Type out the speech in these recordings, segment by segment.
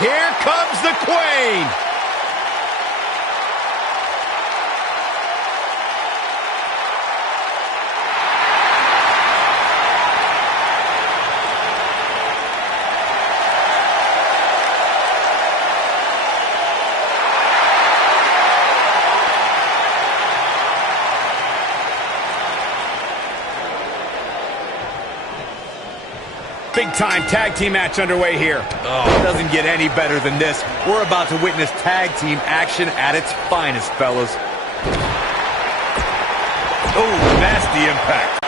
Here comes the Queen. Big-time tag team match underway here. Oh, it doesn't get any better than this. We're about to witness tag team action at its finest, fellas. Oh, nasty impact.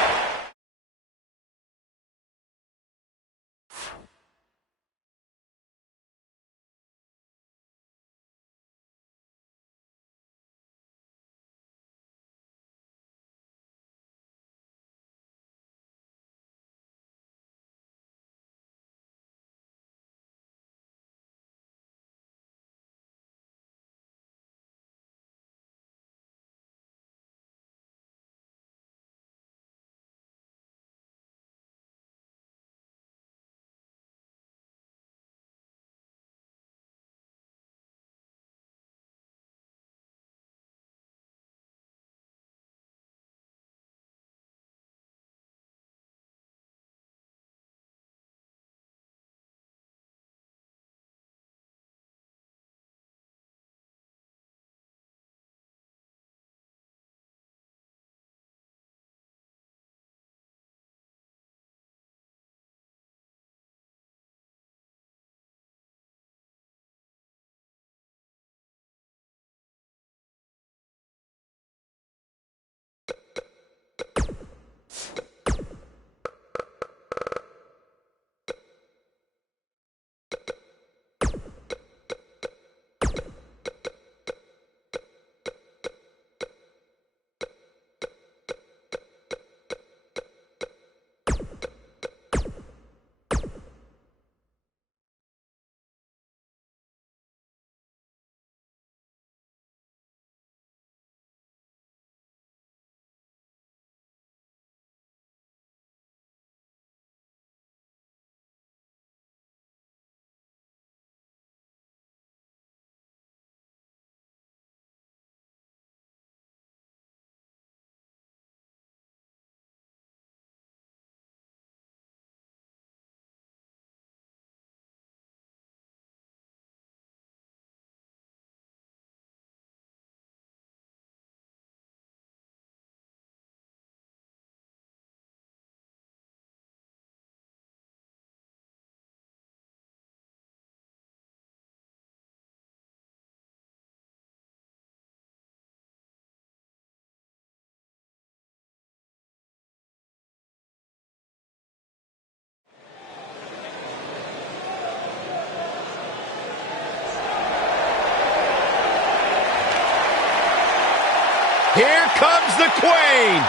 Here comes the Queen.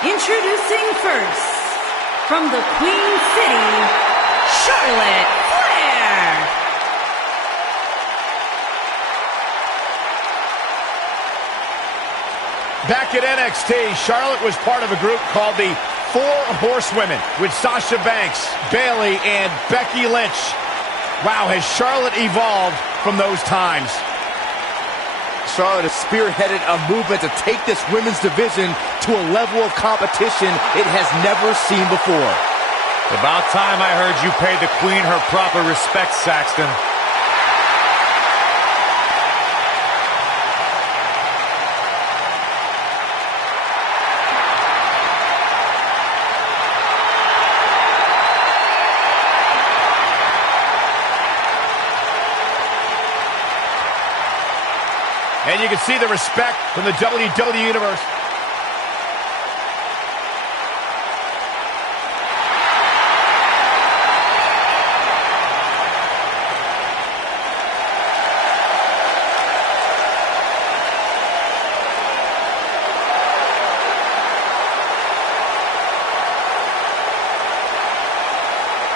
Introducing first, from the Queen City, Charlotte Flair. Back at NXT, Charlotte was part of a group called the Four Horsewomen with Sasha Banks, Bayley, and Becky Lynch. Wow, has Charlotte evolved from those times. Charlotte has spearheaded a movement to take this women's division to a level of competition it has never seen before. About time I heard you pay the Queen her proper respect, Saxton. And you can see the respect from the WWE Universe.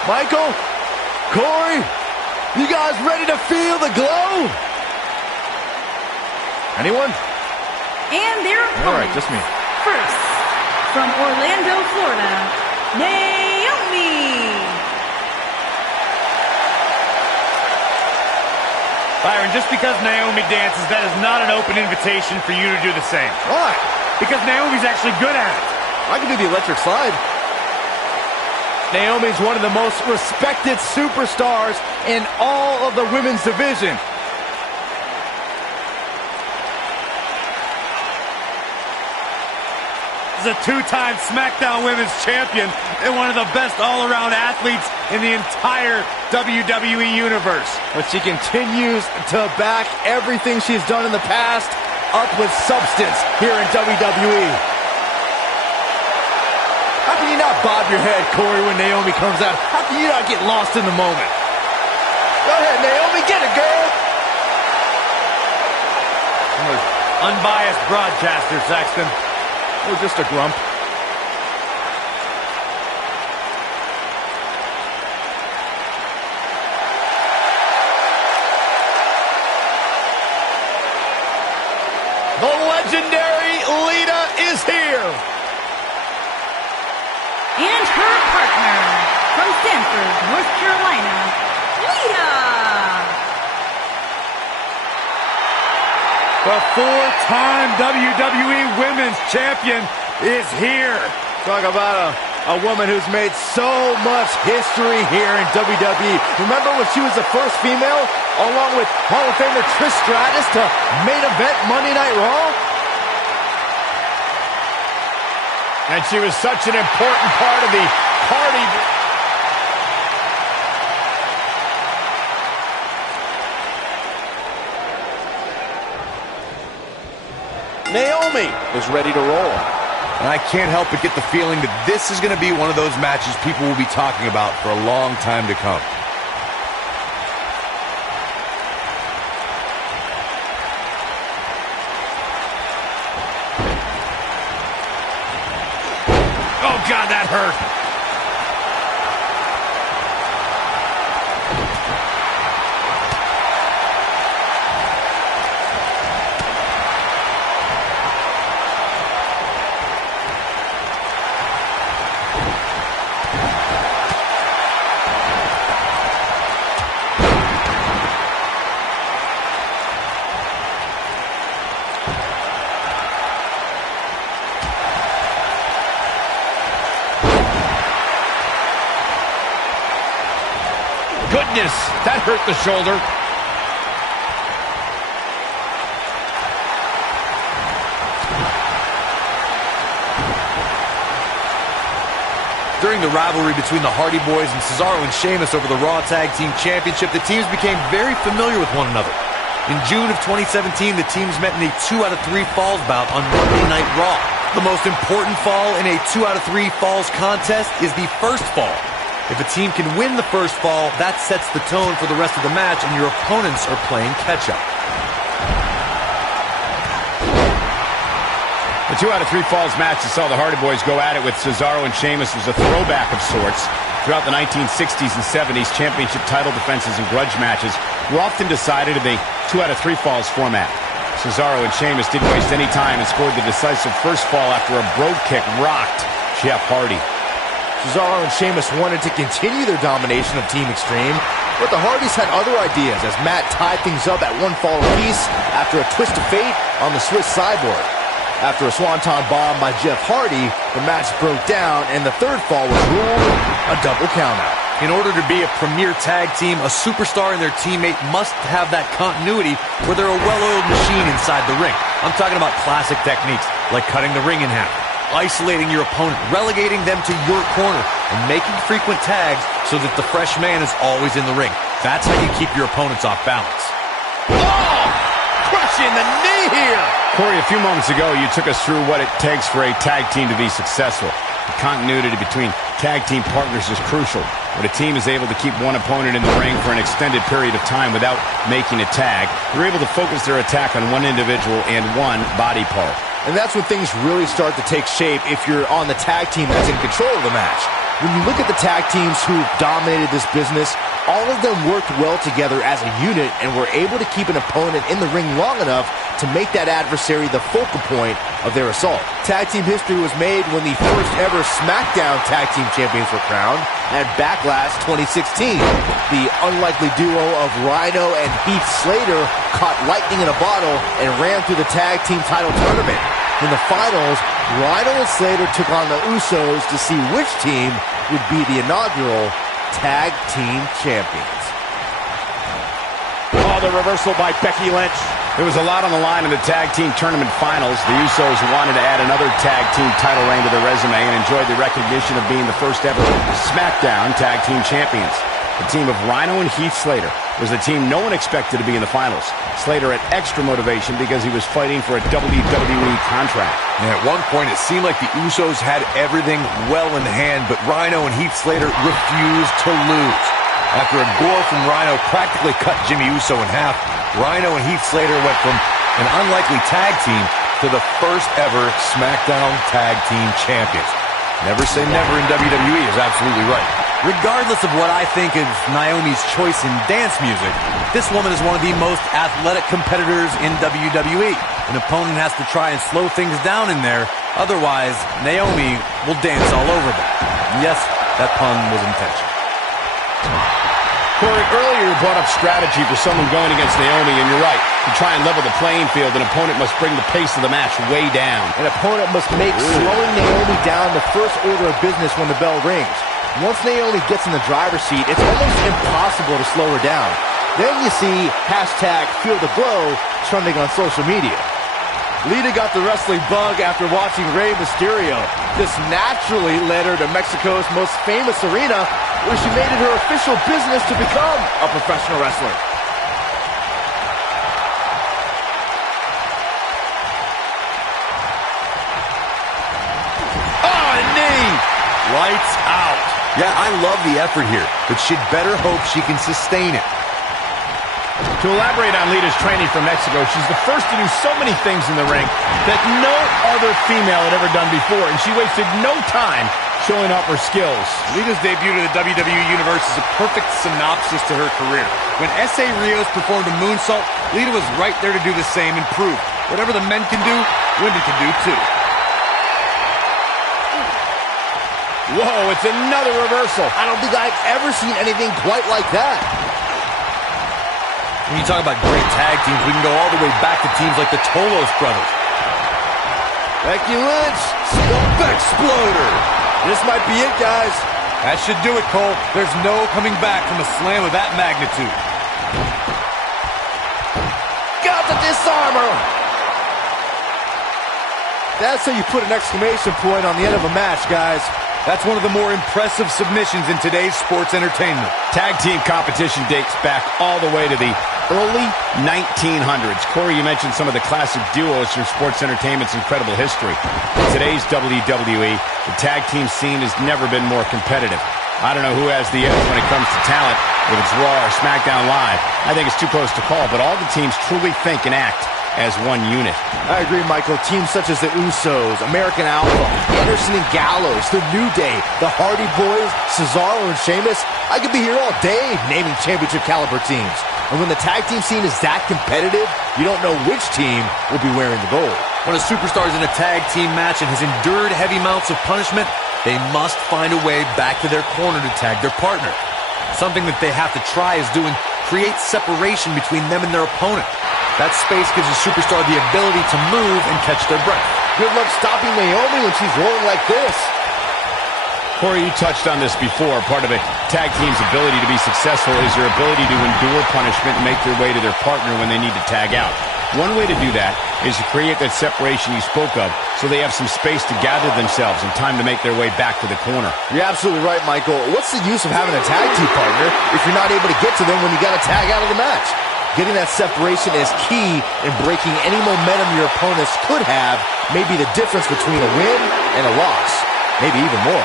Michael, Corey, you guys ready to feel the glow? Anyone? And their opponent. All right, just me. First, from Orlando, Florida, Naomi. Byron, just because Naomi dances, that is not an open invitation for you to do the same. Why? Because Naomi's actually good at it. I can do the electric slide. Naomi's one of the most respected superstars in all of the women's division. Is a two-time SmackDown Women's Champion and one of the best all-around athletes in the entire WWE Universe. But she continues to back everything she's done in the past up with substance here in WWE. How can you not bob your head, Corey, when Naomi comes out? How can you not get lost in the moment? Go ahead, Naomi, get it, girl! Unbiased broadcaster, Saxton. Or just a grump. The legendary Lita is here. And her partner from Stanford, North Carolina, Lita. The four-time WWE Women's Champion is here. Talk about a woman who's made so much history here in WWE. Remember when she was the first female, along with Hall of Famer Trish Stratus, to main event Monday Night Raw? And she was such an important part of the party. Naomi is ready to roll. And I can't help but get the feeling that this is going to be one of those matches people will be talking about for a long time to come. Oh, God, that hurt. Goodness, that hurt the shoulder. During the rivalry between the Hardy Boys and Cesaro and Sheamus over the Raw Tag Team Championship, the teams became very familiar with one another. In June of 2017, the teams met in a 2 out of 3 falls bout on Monday Night Raw. The most important fall in a 2 out of 3 falls contest is the first fall. If a team can win the first fall, that sets the tone for the rest of the match, and your opponents are playing catch-up. The 2 out of 3 falls match that saw the Hardy Boys go at it with Cesaro and Sheamus was a throwback of sorts. Throughout the 1960s and 70s, championship title defenses and grudge matches were often decided in a 2 out of 3 falls format. Cesaro and Sheamus didn't waste any time and scored the decisive first fall after a brogue kick rocked Jeff Hardy. Cesaro and Sheamus wanted to continue their domination of Team Extreme, but the Hardys had other ideas as Matt tied things up at 1 fall apiece after a twist of fate on the Swiss Cyborg. After a swanton bomb by Jeff Hardy, the match broke down and the third fall was ruled a double countout. In order to be a premier tag team, a superstar and their teammate must have that continuity where they're a well-oiled machine inside the ring. I'm talking about classic techniques like cutting the ring in half, isolating your opponent, relegating them to your corner, and making frequent tags so that the fresh man is always in the ring. That's how you keep your opponents off balance. Oh! Crushing the knee here! Corey, a few moments ago, you took us through what it takes for a tag team to be successful. The continuity between tag team partners is crucial. When a team is able to keep one opponent in the ring for an extended period of time without making a tag, they're able to focus their attack on one individual and one body part. And that's when things really start to take shape if you're on the tag team that's in control of the match. When you look at the tag teams who've dominated this business, All of them worked well together as a unit and were able to keep an opponent in the ring long enough to make that adversary the focal point of their assault. Tag team history was made when the first ever SmackDown Tag Team Champions were crowned at Backlash 2016. The unlikely duo of Rhino and Heath Slater caught lightning in a bottle and ran through the tag team title tournament. In the finals, Rhino and Slater took on the Usos to see which team would be the inaugural Tag Team Champions. Oh, the reversal by Becky Lynch. There was a lot on the line in the Tag Team Tournament Finals. The Usos wanted to add another Tag Team title reign to their resume and enjoyed the recognition of being the first ever SmackDown Tag Team Champions. The team of Rhino and Heath Slater was the team no one expected to be in the finals. Slater had extra motivation because he was fighting for a WWE contract. And at one point, it seemed like the Usos had everything well in hand, but Rhino and Heath Slater refused to lose. After a gore from Rhino practically cut Jimmy Uso in half, Rhino and Heath Slater went from an unlikely tag team to the first ever SmackDown Tag Team Champions. Never say never in WWE is absolutely right. Regardless of what I think of Naomi's choice in dance music, this woman is one of the most athletic competitors in WWE. An opponent has to try and slow things down in there, otherwise Naomi will dance all over them. Yes, that pun was intentional. Corey, earlier you brought up strategy for someone going against Naomi, and you're right. To try and level the playing field, an opponent must bring the pace of the match way down. An opponent must make slowing Naomi down the first order of business when the bell rings. Once Naomi gets in the driver's seat, it's almost impossible to slow her down. Then you see #FeelTheGlow trending on social media. Lita got the wrestling bug after watching Rey Mysterio. This naturally led her to Mexico's most famous arena, where she made it her official business to become a professional wrestler. Oh, a knee! Lights out. Yeah, I love the effort here, but she'd better hope she can sustain it. To elaborate on Lita's training from Mexico, she's the first to do so many things in the ring that no other female had ever done before, and she wasted no time showing off her skills. Lita's debut to the WWE Universe is a perfect synopsis to her career. When S.A. Rios performed a moonsault, Lita was right there to do the same and prove whatever the men can do, women can do too. Whoa, it's another reversal. I don't think I've ever seen anything quite like that. When you talk about great tag teams, we can go all the way back to teams like the Tolos brothers. Becky Lynch, Scope Exploder. This might be it, guys. That should do it, Cole. There's no coming back from a slam of that magnitude. Got the disarmer. That's how you put an exclamation point on the end of a match, guys. That's one of the more impressive submissions in today's sports entertainment. Tag team competition dates back all the way to the early 1900s. Corey, you mentioned some of the classic duos from sports entertainment's incredible history. In today's WWE, the tag team scene has never been more competitive. I don't know who has the edge when it comes to talent, if it's Raw or SmackDown Live. I think it's too close to call, but all the teams truly think and act as one unit. I agree, Michael. Teams such as the Usos, American Alpha, Anderson and Gallows, The New Day, the Hardy Boys, Cesaro and Sheamus. I could be here all day naming championship caliber teams. And when the tag team scene is that competitive, you don't know which team will be wearing the gold. When a superstar is in a tag team match and has endured heavy amounts of punishment, they must find a way back to their corner to tag their partner. Something that they have to try is doing create separation between them and their opponent. That space gives a superstar the ability to move and catch their breath. Good luck stopping Naomi when she's rolling like this. Corey, you touched on this before. Part of a tag team's ability to be successful is their ability to endure punishment and make their way to their partner when they need to tag out. One way to do that is to create that separation you spoke of so they have some space to gather themselves and time to make their way back to the corner. You're absolutely right, Michael. What's the use of having a tag team partner if you're not able to get to them when you got to tag out of the match? Getting that separation is key in breaking any momentum your opponents could have, maybe the difference between a win and a loss. Maybe even more.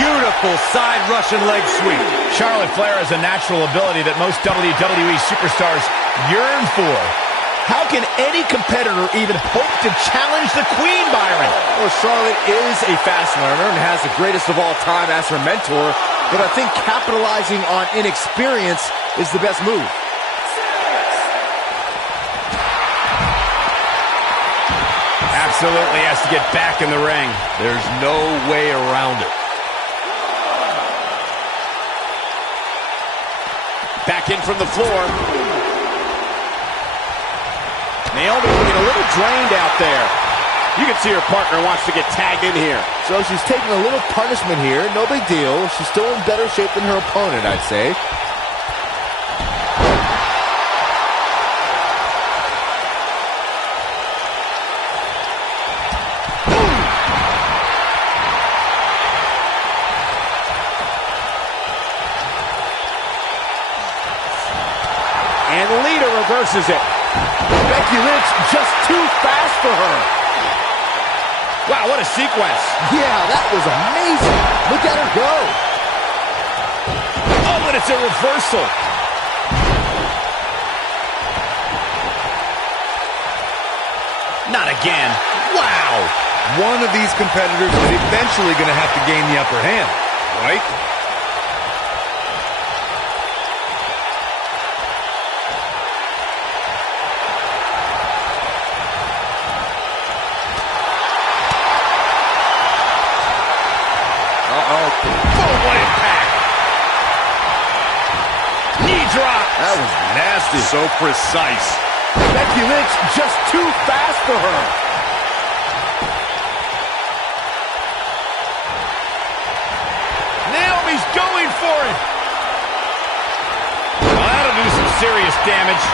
Beautiful side Russian leg sweep. Charlotte Flair has a natural ability that most WWE superstars yearn for. How can any competitor even hope to challenge the Queen, Byron? Well, Charlotte is a fast learner and has the greatest of all time as her mentor. but I think capitalizing on inexperience is the best move. Absolutely has to get back in the ring. There's no way around it. Back in from the floor. Naomi looking a little drained out there. You can see her partner wants to get tagged in here. So she's taking a little punishment here. No big deal. She's still in better shape than her opponent, I'd say. And Lita reverses it. Becky Lynch just too fast for her. Wow, what a sequence. Yeah, that was amazing. Look at her go. Oh, and it's a reversal. Not again. Wow. One of these competitors is eventually going to have to gain the upper hand, right? Full impact. Knee drop. That was nasty. So precise. Becky Lynch just too fast for her. Naomi's going for it. Well, that'll do some serious damage.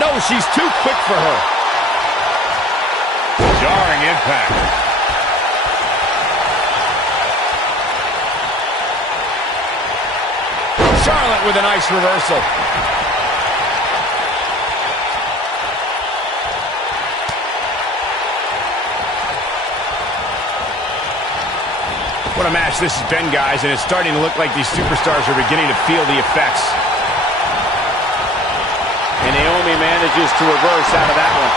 No, she's too quick for her. Jarring impact. Charlotte with a nice reversal. What a match this has been, guys, and it's starting to look like these superstars are beginning to feel the effects. And Naomi manages to reverse out of that one.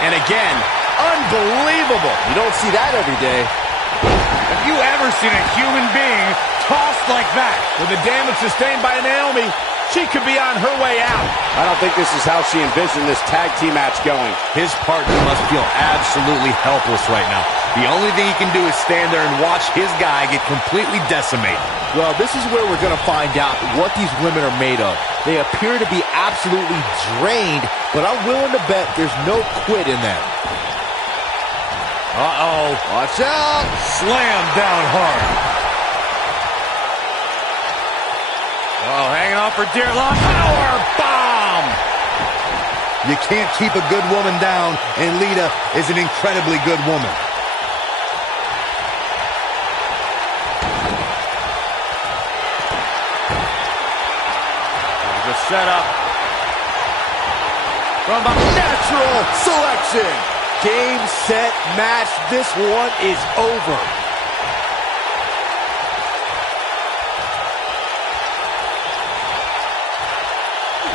And again, unbelievable. You don't see that every day. Have you ever seen a human being tossed like that? With the damage sustained by Naomi, she could be on her way out. I don't think this is how she envisioned this tag team match going. His partner must feel absolutely helpless right now. The only thing he can do is stand there and watch his guy get completely decimated. Well, this is where we're going to find out what these women are made of. They appear to be absolutely drained, but I'm willing to bet there's no quit in them. Uh-oh. Watch out. Slam down hard. Oh, hanging on for dear life. Power bomb! You can't keep a good woman down, and Lita is an incredibly good woman. The setup. From a natural selection. Game, set, match. This one is over.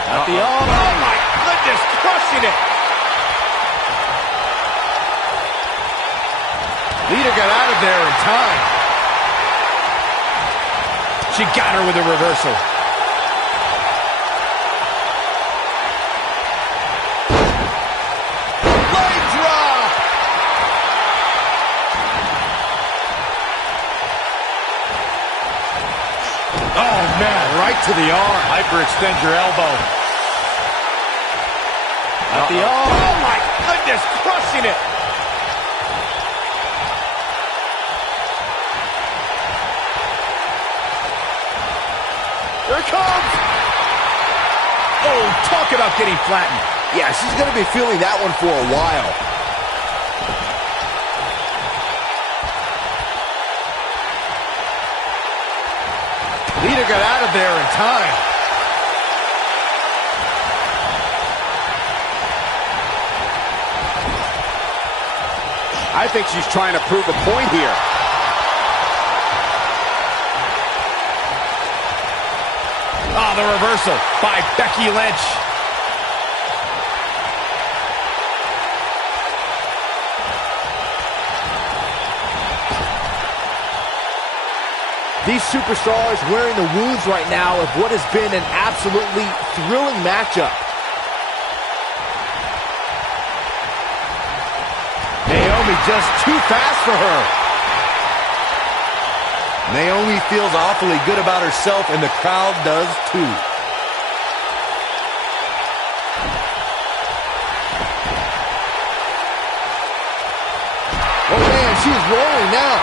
At the arm. Oh, my goodness, crushing it. Lita got out of there in time. She got her with a reversal. Leg drop. Oh, man, right to the arm. Hyperextend your elbow. At the arm. Oh, my goodness, crushing it. Here it comes. Oh, talk about getting flattened. Yeah, she's going to be feeling that one for a while. Lita got out of there in time. I think she's trying to prove a point here. Oh, the reversal by Becky Lynch. These superstars wearing the wounds right now of what has been an absolutely thrilling matchup. Naomi just too fast for her. Naomi feels awfully good about herself, and the crowd does too. Oh man, she's rolling now.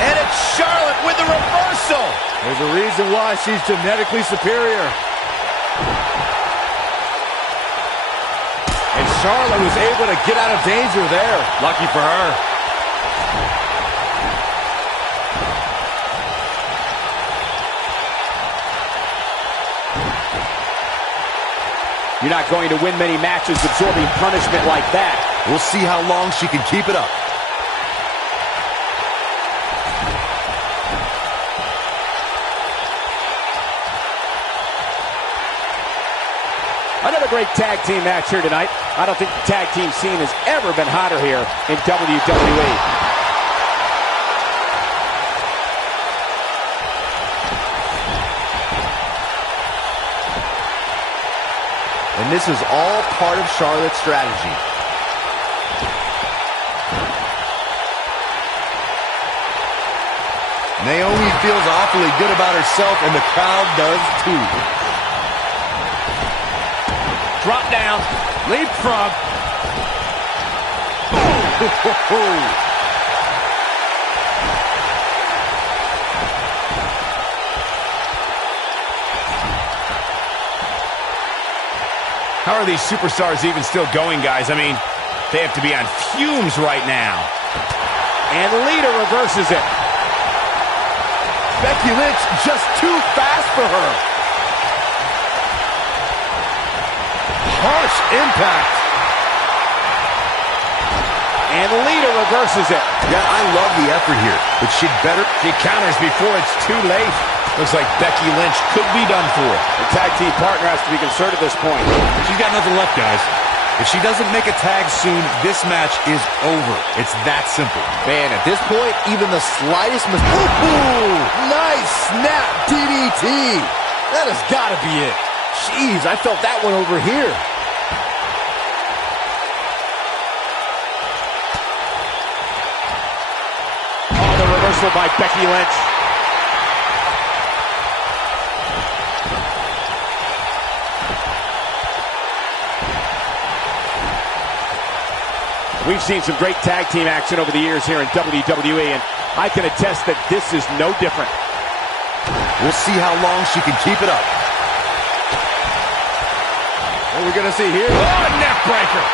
And it's Charlotte with the reversal. There's a reason why she's genetically superior. And Charlotte was able to get out of danger there. Lucky for her. You're not going to win many matches absorbing punishment like that. We'll see how long she can keep it up. Another great tag team match here tonight. I don't think the tag team scene has ever been hotter here in WWE. And this is all part of Charlotte's strategy. Naomi feels awfully good about herself, and the crowd does too. Drop down. Leapfrog. Oh. How are these superstars even still going, guys? I mean, they have to be on fumes right now. And Lita reverses it. Becky Lynch just too fast for her. Harsh impact. And Lita reverses it. Yeah, I love the effort here, but she'd better... She counters before it's too late. Looks like Becky Lynch could be done for. The tag team partner has to be concerned at this point. She's got nothing left, guys. If she doesn't make a tag soon, this match is over. It's that simple. Man, at this point, even the slightest mistake. Ooh, nice snap DDT. That has got to be it. Jeez, I felt that one over here. Oh, the reversal by Becky Lynch. We've seen some great tag team action over the years here in WWE, and I can attest that this is no different. We'll see how long she can keep it up. What are we going to see here? Oh, neck breaker.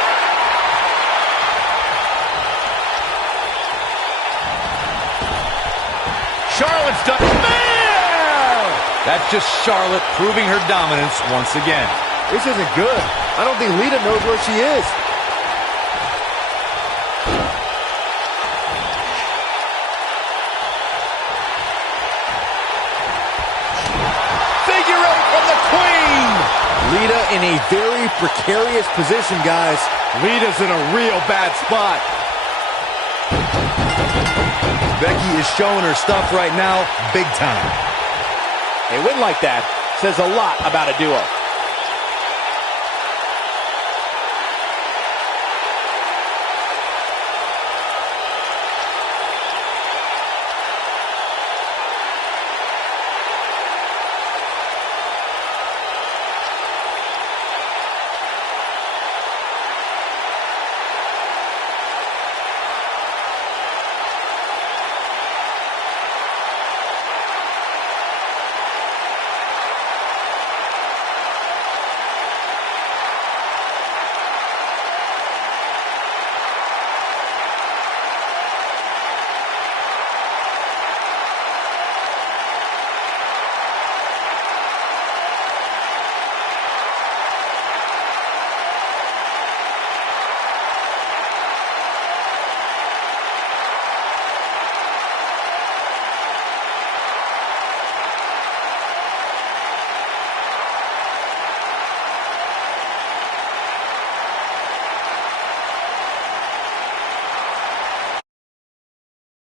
Charlotte's done. Man! That's just Charlotte proving her dominance once again. This isn't good. I don't think Lita knows where she is. Lita in a very precarious position, guys. Lita's in a real bad spot. Becky is showing her stuff right now, big time. A win like that says a lot about a duo.